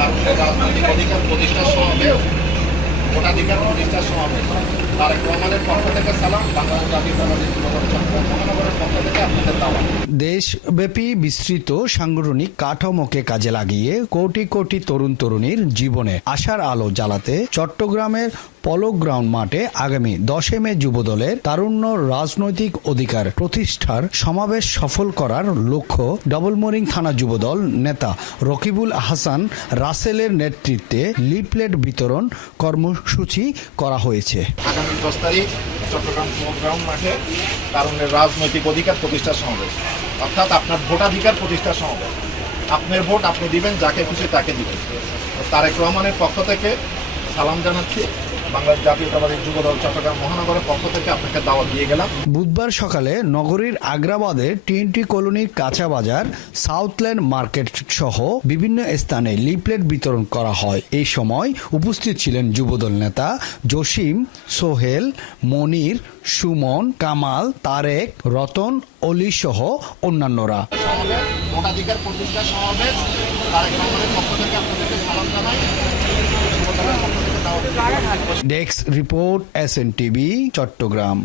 তারুণ্যের রাজনৈতিক অধিকার প্রতিষ্ঠার সমাবেশ, ভোটাধিকার প্রতিষ্ঠার সমাবেশ। তারেক রহমানের পক্ষ থেকে সালাম, বাংলাদেশ জাতীয় যুবদল চট্টগ্রাম মহানগরের পক্ষ থেকে আপনাদের দাওয়াত দেশব্যাপী বিস্তৃত সাংগঠনিক কাঠামোকে কাজে লাগিয়ে কোটি কোটি তরুণ তরুণীর জীবনে আশার আলো জ্বালাতে চট্টগ্রামের পলো গ্রাউন্ড মাঠে আগামী দশে মে যুবদলের তারুণ্য রাজনৈতিক অধিকার প্রতিষ্ঠার সমাবেশ সফল করার লক্ষ্য ডবলমোরিং থানা যুবদল নেতা রকিবুল হাসান রাসেলের নেতৃত্বে লিফলেট বিতরণ কর্মসূচি করা হয়েছে। আগামী দশ তারিখ চট্টগ্রাম গ্রাউন্ড মাঠে কারণে রাজনৈতিক অধিকার প্রতিষ্ঠার সমাবেশ। অর্থাৎ আপনার ভোটাধিকার প্রতিষ্ঠার সমাবেশ। আপনার ভোট আপনি দিবেন, যাকে খুশি তাকে দিবেন। তারেক রহমানের পক্ষ থেকে সালাম জানাচ্ছি। বাংলাদেশ জাতীয়তাবাদী যুবদল চট্টগ্রাম মহানগরের পক্ষ থেকে আপনাকে দাওয়াত দিয়ে গেলাম। বুধবার সকালে নগরীর আগ্রাবাদের টিএনটি কলোনির কাঁচা বাজার সাউথল্যান্ড মার্কেট সহ বিভিন্ন স্থানে লিফলেট বিতরণ করা হয়। এই সময় উপস্থিত ছিলেন যুবদল নেতা জসিম সোহেল মনির সুমন কামাল তারেক রতন অলি সহ অন্যান্যরা। ভোটাধিকার প্রতিষ্ঠার সমাবেশ তারেক রহমানের পক্ষ থেকে আপনাদেরকে সালাম জানাই যুবদলের পক্ষ থেকে দাওয়াত দিয়ে গেলাম। Desk report S Chittagong